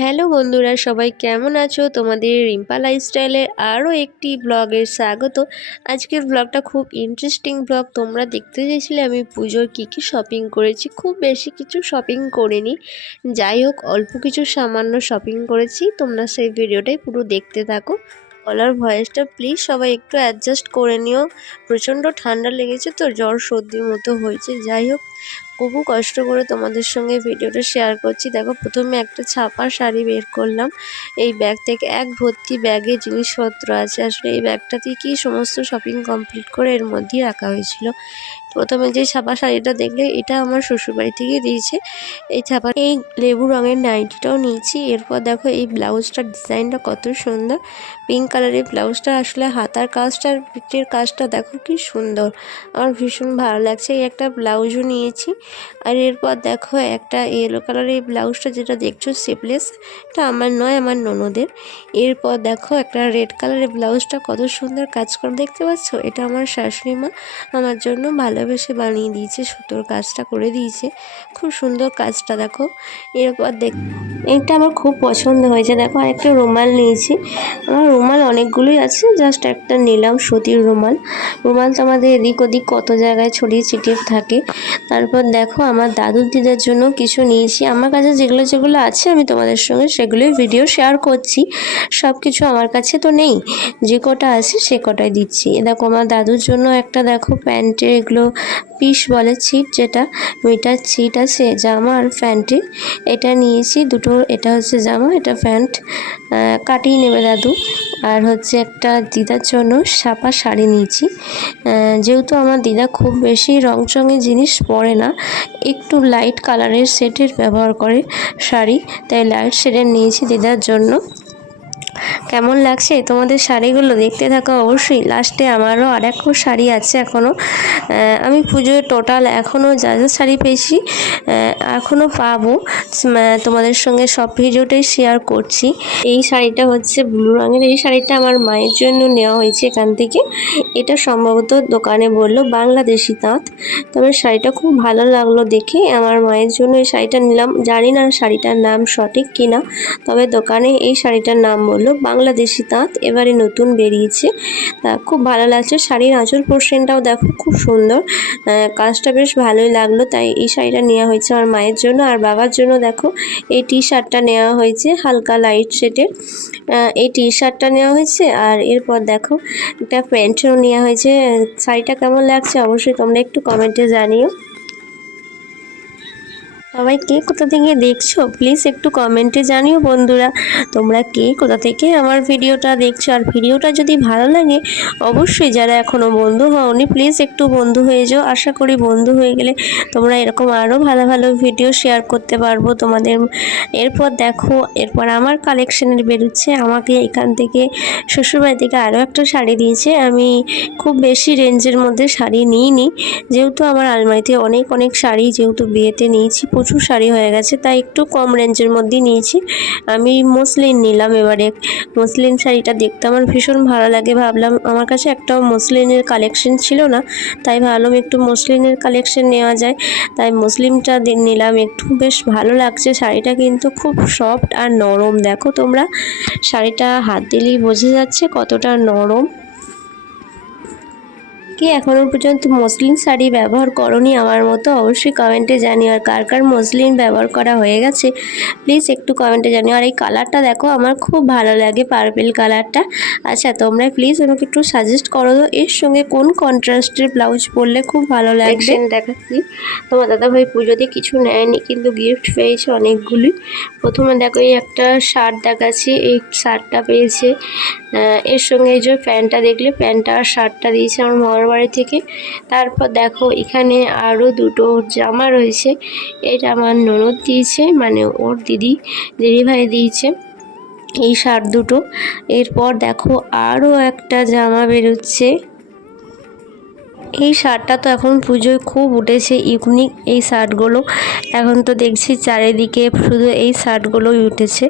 Hello বন্ধুরা, সবাই কেমন আছো? তোমাদের রিম্পা লাইফস্টাইলে আরও একটি ব্লগের স্বাগত। আজকের ব্লগটা খুব ইন্টারেস্টিং ব্লগ। তোমরা দেখতে চাইছিলে আমি পুজোর কী শপিং করেছি। খুব বেশি কিছু শপিং করিনি, যাই হোক অল্প কিছু সামান্য শপিং করেছি। তোমরা সেই ভিডিওটাই পুরো দেখতে থাকো। গলার ভয়েসটা প্লিজ সবাই একটু অ্যাডজাস্ট করে নিও। প্রচণ্ড ঠান্ডা লেগেছে তো, জ্বর সর্দির মতো হয়েছে। যাই হোক, বহু কষ্ট করে তোমাদের সঙ্গে ভিডিওটা শেয়ার করছি। দেখো, প্রথমে একটা ছাপা শাড়ি বের করলাম। এই ব্যাগ থেকে এক ভর্তি ব্যাগে জিনিসপত্র আছে। আসলে এই ব্যাগটাতে কি সমস্ত শপিং কমপ্লিট করে এর মধ্যেই রাখা হয়েছিল। প্রথমে যে ছাপা শাড়িটা দেখলে, এটা আমার শ্বশুরবাড়ি থেকে দিয়েছে। এই লেবু রঙের নাইটিটাও নিয়েছি। এরপর দেখো এই ব্লাউজটার ডিজাইনটা কত সুন্দর। পিঙ্ক কালারের ব্লাউজটা, আসলে হাতার কাজটা আর পিঠের কাজটা দেখো কি সুন্দর, আমার ভীষণ ভালো লাগছে। এই একটা ব্লাউজও নিয়েছি। আর এরপর দেখো একটা ইয়েলো কালারের ব্লাউজটা যেটা দেখছো স্লিভলেস, এটা আমার নয়, আমার ননদের। এরপর দেখো একটা রেড কালারের ব্লাউজটা কত সুন্দর কাজ করে, দেখতে পাচ্ছ? এটা আমার শাশুড়ি মা আমার জন্য ভালোবেসে বানিয়ে দিয়েছে, সুতোর কাজটা করে দিয়েছে। খুব সুন্দর কাজটা দেখো। এরপর এটা আমার খুব পছন্দ হয়েছে। দেখো, আরেকটা রুমাল নিয়েছি। আমার রুমাল অনেকগুলোই আছে, জাস্ট একটা নিলাম সুতির রুমাল। রুমাল তো আমাদের এদিক ওদিক কত জায়গায় ছড়িয়ে ছিটিয়ে থাকে। তারপর দেখো আমার দাদুর দিদার জন্য কিছু নিয়েছি। আমার কাছে যেগুলো যেগুলো আছে আমি তোমাদের সঙ্গে সেগুলোই ভিডিও শেয়ার করছি। সব কিছু আমার কাছে তো নেই, যে কটা আছে সে কটাই দিচ্ছি। দেখো আমার দাদুর জন্য একটা, দেখো প্যান্টের এগুলো পিস বলে, ছিট, যেটা মিটার ছিট আছে জামা আর প্যান্টে, এটা নিয়েছি দুটো। এটা হচ্ছে জামা, এটা প্যান্ট। কাটিয়ে নেবে দাদু। আর হচ্ছে একটা দিদার জন্য ছাপা শাড়ি নিয়েছি। যেহেতু আমার দিদা খুব বেশি রং চঙের জিনিস পরে না, একটু লাইট কালারের সেটের ব্যবহার করে শাড়ি, তাই লাইট শেডের নিয়েছি দিদার জন্য। কেমন লাগছে তোমাদের শাড়িগুলো দেখতে থাকো অবশ্যই। লাস্টে আমারও আর একটা শাড়ি আছে এখনও। আমি পুজোয় টোটাল এখনও যা যা শাড়ি পেয়েছি এখনও পাবো, তোমাদের সঙ্গে সব ভিডিওটাই শেয়ার করছি। এই শাড়িটা হচ্ছে ব্লু রঙের। এই শাড়িটা আমার মায়ের জন্য নেওয়া হয়েছে এখান থেকে। এটা সম্ভবত দোকানে বললো বাংলাদেশি তাঁত। তবে শাড়িটা খুব ভালো লাগলো দেখে, আমার মায়ের জন্য এই শাড়িটা নিলাম। জানি না শাড়িটার নাম সঠিক কিনা, তবে দোকানে এই শাড়িটার নাম বললো বাংলাদেশি তাঁত, এবারে নতুন বেরিয়েছে। তা খুব ভালো লাগছে। শাড়ির আঁচল পোর্শনটাও দেখো খুব সুন্দর, কাজটা বেশ ভালোই লাগলো, তাই এই শাড়িটা নেওয়া হয়েছে আমার মায়ের জন্য। আর বাবার জন্য দেখো এই টি শার্টটা নেওয়া হয়েছে, হালকা লাইট শেডের এই টি শার্টটা নেওয়া হয়েছে। আর এরপর দেখো একটা প্যান্টও নেওয়া হয়েছে। শাড়িটা কেমন লাগছে অবশ্যই তোমরা একটু কমেন্টে জানিও। সবাই কে কোথা থেকে দেখছো প্লিজ একটু কমেন্টে জানিও বন্ধুরা, তোমরা কে কোথা থেকে আমার ভিডিওটা দেখছো। আর ভিডিওটা যদি ভালো লাগে অবশ্যই যারা এখনও বন্ধু হওনি প্লিজ একটু বন্ধু হয়ে যাও। আশা করি বন্ধু হয়ে গেলে তোমরা এরকম আরও ভালো ভালো ভিডিও শেয়ার করতে পারবো তোমাদের। এরপর দেখো, এরপর আমার কালেকশানের বেরোচ্ছে। আমাকে এখান থেকে শ্বশুরবাড়ি থেকে আরও একটা শাড়ি দিয়েছে। আমি খুব বেশি রেঞ্জের মধ্যে শাড়ি নিইনি, যেহেতু আমার আলমারিতে অনেক অনেক শাড়ি, যেহেতু বিয়েতে নিয়েছি প্রচুর শাড়ি হয়ে গেছে, তাই একটু কম রেঞ্জের মধ্যেই নিয়েছি। আমি মসলিন নিলাম এবারে। মসলিন শাড়িটা দেখতে আমার ভীষণ ভালো লাগে। ভাবলাম, আমার কাছে একটাও মসলিনের কালেকশন ছিল না, তাই ভাবলাম একটু মসলিনের কালেকশন নেওয়া যায়, তাই মসলিনটা নিলাম একটু। বেশ ভালো লাগছে শাড়িটা, কিন্তু খুব সফট আর নরম। দেখো তোমরা, শাড়িটা হাত দিলেই বোঝা যাচ্ছে কতটা নরম। কে এখনও পর্যন্ত মসলিন শাড়ি ব্যবহার করনি আমার মতো অবশ্যই কমেন্টে জানিও। আর কার কার মসলিন ব্যবহার করা হয়ে গেছে প্লিজ একটু কমেন্টে জানিও। আর এই কালারটা দেখো আমার খুব ভালো লাগে, পার্পেল কালারটা। আচ্ছা তোমরা প্লিজ আমাকে একটু সাজেস্ট করো তো, এর সঙ্গে কোন কন্ট্রাস্টের ব্লাউজ পরলে খুব ভালো লাগবে। দেখাচ্ছি, তোমার দাদাভাই পুজোতে কিছু নেয়নি, কিন্তু গিফট পেয়েছে অনেকগুলি। প্রথমে দেখো এই একটা শার্ট দেখাচ্ছি, এই শার্টটা পেয়েছে। এর সঙ্গে এই যে প্যান্টটা দেখলে, প্যান্টটা আর শার্টটা দিয়েছে আমার মামার বাড়ি থেকে। তারপর দেখো এখানে আরও দুটো জামা রয়েছে, এটা আমার ননদ দিয়েছে, মানে ওর দিদিভাই দিয়েছে এই শার্ট দুটো। এরপর দেখো আরও একটা জামা বেরোচ্ছে, এই শার্টটা তো এখন পুজোয় খুব উঠেছে, ইউনিক এই শার্টগুলো। এখন তো দেখছি চারিদিকে শুধু এই শার্টগুলোই উঠেছে।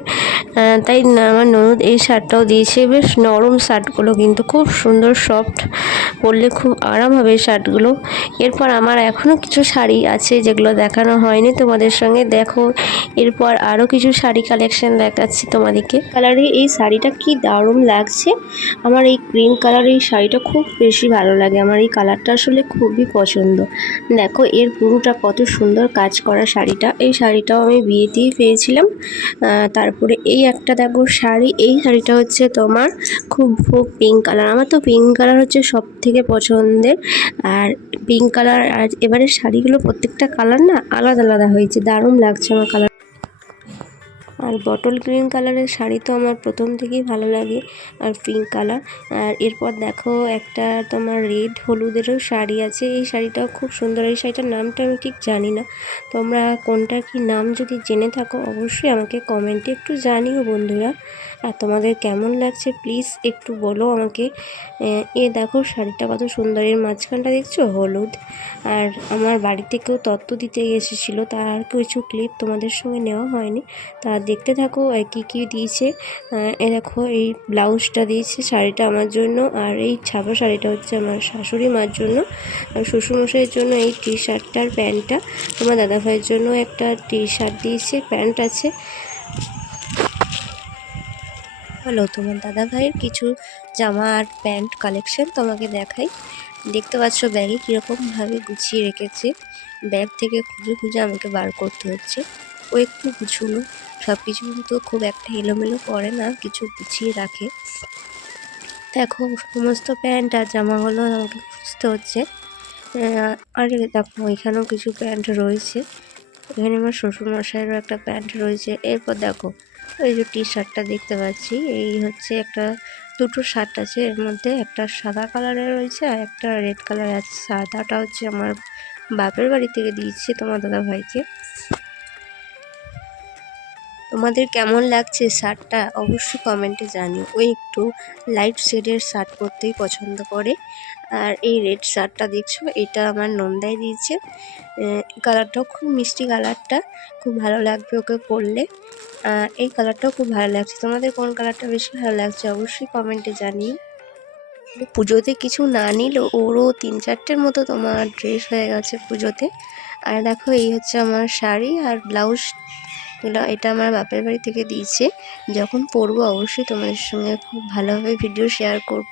তাই আমার ননদ এই শার্টটাও দিয়েছে। বেশ নরম শার্টগুলো, কিন্তু খুব সুন্দর, সফট, পরলে খুব আরাম হবে এই শার্টগুলো। এরপর আমার এখনও কিছু শাড়ি আছে যেগুলো দেখানো হয়নি তোমাদের সঙ্গে। দেখো, এরপর আরও কিছু শাড়ি কালেকশন দেখাচ্ছি তোমাদেরকে। কালারে এই শাড়িটা কি দারুণ লাগছে। আমার এই গ্রিন কালারের এই শাড়িটা খুব বেশি ভালো লাগে। আমার এই কালারটা আসলে খুবই পছন্দ। দেখো এর পুরোটা কত সুন্দর কাজ করা শাড়িটা। এই শাড়িটাও আমি বিয়েতেই পেয়েছিলাম। তারপরে এই একটা দেখো শাড়ি, এই শাড়িটা হচ্ছে তোমার খুব পিঙ্ক কালার। আমার তো পিঙ্ক কালার হচ্ছে সব থেকে পছন্দের। আর পিঙ্ক কালার, আর এবারের শাড়িগুলো প্রত্যেকটা কালার না আলাদা আলাদা হয়েছে, দারুণ লাগছে আমার কালার। আর বটল গ্রিন কালারের শাড়ি তো আমার প্রথম থেকেই ভালো লাগে, আর পিঙ্ক কালার। আর এরপর দেখো একটা তোমার রেড হলুদেরও শাড়ি আছে। এই শাড়িটাও খুব সুন্দর। এই শাড়িটার নামটা আমি ঠিক জানি না, তোমরা কোনটার কি নাম যদি জেনে থাকো অবশ্যই আমাকে কমেন্টে একটু জানিও বন্ধুরা। আর তোমাদের কেমন লাগছে প্লিজ একটু বলো আমাকে। এ দেখো শাড়িটা কত সুন্দর, এর মাঝখানটা দেখছো হলুদ। আর আমার বাড়িতে কেউ তত্ত্ব দিতে এসেছিলো, তার কিছু ক্লিপ তোমাদের সঙ্গে নেওয়া হয়নি, তা দেখতে থাকো কি কি দিয়েছে। এ দেখো এই ব্লাউজটা দিয়েছে শাড়িটা আমার জন্য, আর এই ছাপা শাড়িটা হচ্ছে আমার শাশুড়ি মার জন্য, আর শ্বশুরমশাইয়ের জন্য এই টি শার্টটার প্যান্টটা। আমার দাদাভাইয়ের জন্য একটা টি শার্ট দিয়েছে, প্যান্ট আছে। হলো তোমার দাদাভাইয়ের কিছু জামা আর প্যান্ট কালেকশন তোমাকে দেখাই। দেখতে পাচ্ছ ব্যাগে কীরকমভাবে গুছিয়ে রেখেছে। ব্যাগ থেকে খুঁজে খুঁজে আমাকে বার করতে হচ্ছে। ও একটু গুছুনো, সব কিছু কিন্তু খুব একটা এলোমেলো করে না, কিছু গুছিয়ে রাখে। দেখো সমস্ত প্যান্ট আর জামাগুলো আমাকে খুঁজতে হচ্ছে। আর দেখো এখানেও কিছু প্যান্ট রয়েছে। এখানে আমার শ্বশুরমশাইয়েরও একটা প্যান্ট রয়েছে। এরপর দেখো ওই যে টি শার্টটা দেখতে পাচ্ছি, এই হচ্ছে একটা, দুটো শার্ট আছে, এর মধ্যে একটা সাদা কালারের রয়েছে আর একটা রেড কালার আছে। সাদাটা হচ্ছে আমার বাপের বাড়ি থেকে দিয়েছে তোমার দাদা ভাইকে। তোমাদের কেমন লাগছে শার্টটা অবশ্যই কমেন্টে জানিও। ওই একটু লাইট শেডের শার্ট পরতেই পছন্দ করে। আর এই রেড শার্টটা দেখছো, এটা আমার নন্দাই দিয়েছে। কালারটাও খুব মিষ্টি, কালারটা খুব ভালো লাগবে ওকে পরলে। এই কালারটাও খুব ভালো লাগছে। তোমাদের কোন কালারটা বেশি ভালো লাগছে অবশ্যই কমেন্টে জানিও। পুজোতে কিছু না নিলেও ওরও 3-4টের মতো তোমার ড্রেস হয়ে গেছে পুজোতে। আর দেখো এই হচ্ছে আমার শাড়ি আর ব্লাউজ, এটা আমার বাপের বাড়ি থেকে দিয়েছে। যখন পরবো অবশ্যই তোমাদের সঙ্গে খুব ভালোভাবে ভিডিও শেয়ার করব।